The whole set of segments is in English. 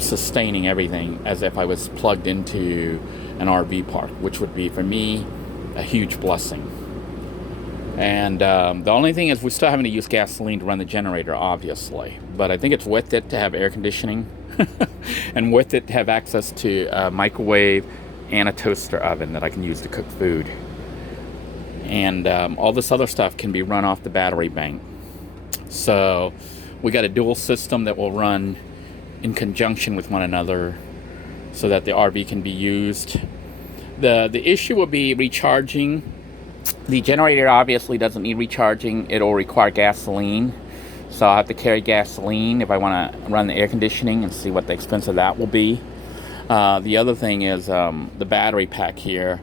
sustaining everything as if I was plugged into an RV park, which would be, for me, a huge blessing. And the only thing is we're still having to use gasoline to run the generator, obviously. But I think it's worth it to have air conditioning and worth it to have access to a microwave and a toaster oven that I can use to cook food. And all this other stuff can be run off the battery bank. So we got a dual system that will run in conjunction with one another so that the RV can be used. The issue will be recharging. The generator obviously doesn't need recharging. It'll require gasoline. So I'll have to carry gasoline if I want to run the air conditioning and see what the expense of that will be. The other thing is the battery pack here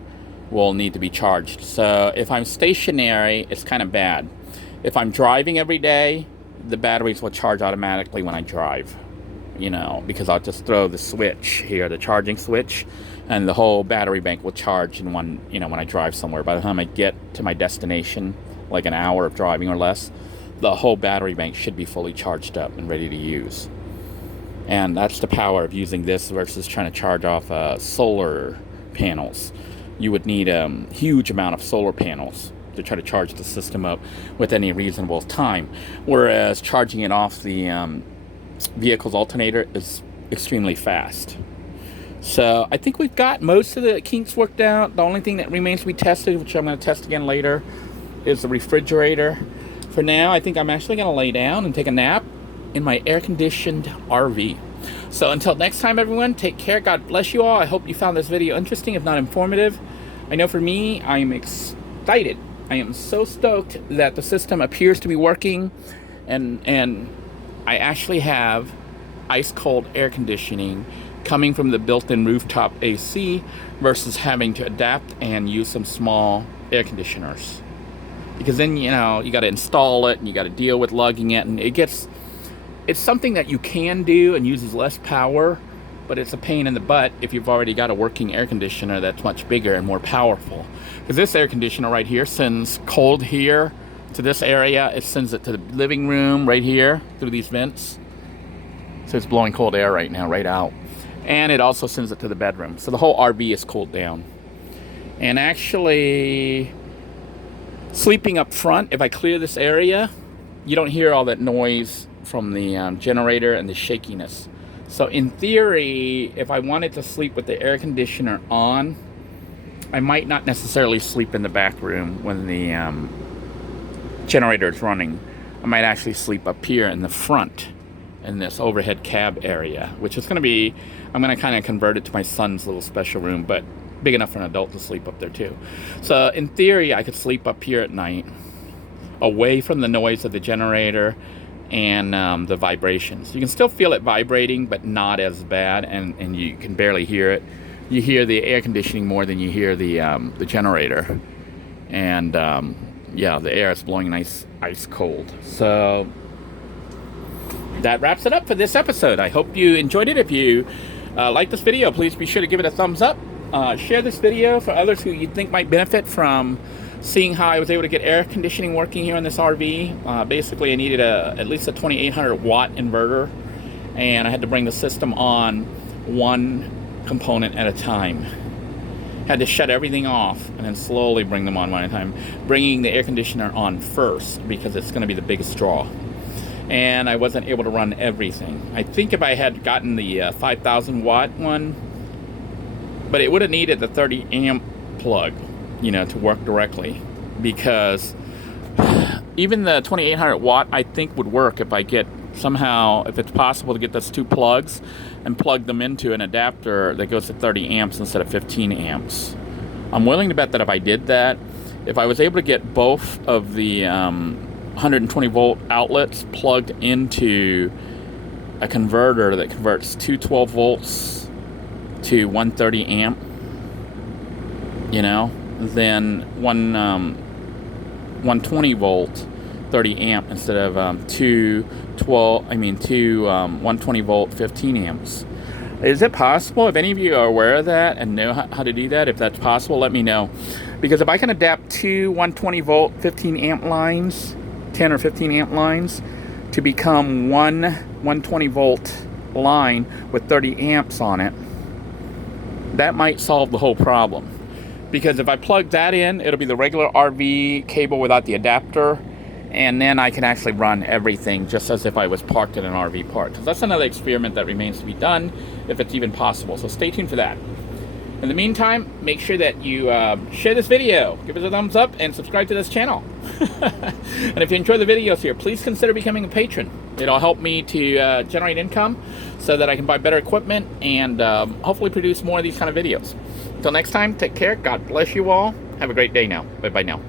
will need to be charged. So if I'm stationary, it's kind of bad. If I'm driving every day, the batteries will charge automatically when I drive, because I'll just throw the switch here, the charging switch, and the whole battery bank will charge in one, when I drive somewhere. By the time I get to my destination, like an hour of driving or less, the whole battery bank should be fully charged up and ready to use. And that's the power of using this versus trying to charge off solar panels. You would need a huge amount of solar panels to try to charge the system up with any reasonable time. Whereas charging it off the vehicle's alternator is extremely fast. So I think we've got most of the kinks worked out. The only thing that remains to be tested, which I'm going to test again later, is the refrigerator. For now, I think I'm actually going to lay down and take a nap in my air-conditioned RV. So until next time, everyone, take care. God bless you all. I hope you found this video interesting, if not informative. I know for me, I am excited. I am so stoked that the system appears to be working, and I actually have ice-cold air conditioning coming from the built-in rooftop AC versus having to adapt and use some small air conditioners. Because then, you got to install it and you got to deal with lugging it, and it's something that you can do and uses less power, but it's a pain in the butt if you've already got a working air conditioner that's much bigger and more powerful. Because this air conditioner right here sends cold here to this area. It sends it to the living room right here through these vents. So it's blowing cold air right now, right out. And it also sends it to the bedroom. So the whole RV is cooled down. And actually, sleeping up front, if I clear this area, you don't hear all that noise from the generator and the shakiness. So in theory, if I wanted to sleep with the air conditioner on, I might not necessarily sleep in the back room when the generator is running. I might actually sleep up here in the front in this overhead cab area, which is going to be, I'm going to kind of convert it to my son's little special room, but big enough for an adult to sleep up there too. So in theory, I could sleep up here at night, away from the noise of the generator and the vibrations. You can still feel it vibrating, but not as bad, and you can barely hear it. You hear the air conditioning more than you hear the generator. And yeah, the air is blowing nice ice cold. So that wraps it up for this episode. I hope you enjoyed it. If you like this video, please be sure to give it a thumbs up. Share this video for others who you think might benefit from seeing how I was able to get air conditioning working here in this RV. Basically, I needed at least a 2800 watt inverter, and I had to bring the system on one component at a time. Had to shut everything off and then slowly bring them on one at a time, bringing the air conditioner on first because it's going to be the biggest draw. And I wasn't able to run everything. I think if I had gotten the 5000 watt one, but it would have needed the 30 amp plug, to work directly, because even the 2800 watt I think would work if I get somehow, if it's possible to get those two plugs and plug them into an adapter that goes to 30 amps instead of 15 amps. I'm willing to bet that if I did that, if I was able to get both of the 120 volt outlets plugged into a converter that converts 212 volts to 130 amp, then 120 volt 30 amp instead of 120 volt 15 amps. Is it possible? If any of you are aware of that and know how to do that, if that's possible, let me know. Because if I can adapt two 120 volt 15 amp lines, 10 or 15 amp lines, to become one 120 volt line with 30 amps on it, that might solve the whole problem. Because if I plug that in, it'll be the regular RV cable without the adapter, and then I can actually run everything just as if I was parked in an RV park. So that's another experiment that remains to be done, if it's even possible. So stay tuned for that. In the meantime, make sure that you share this video, give it a thumbs up, and subscribe to this channel. And if you enjoy the videos here, please consider becoming a patron. It'll help me to generate income so that I can buy better equipment and hopefully produce more of these kind of videos. Until next time, take care. God bless you all. Have a great day now. Bye-bye now.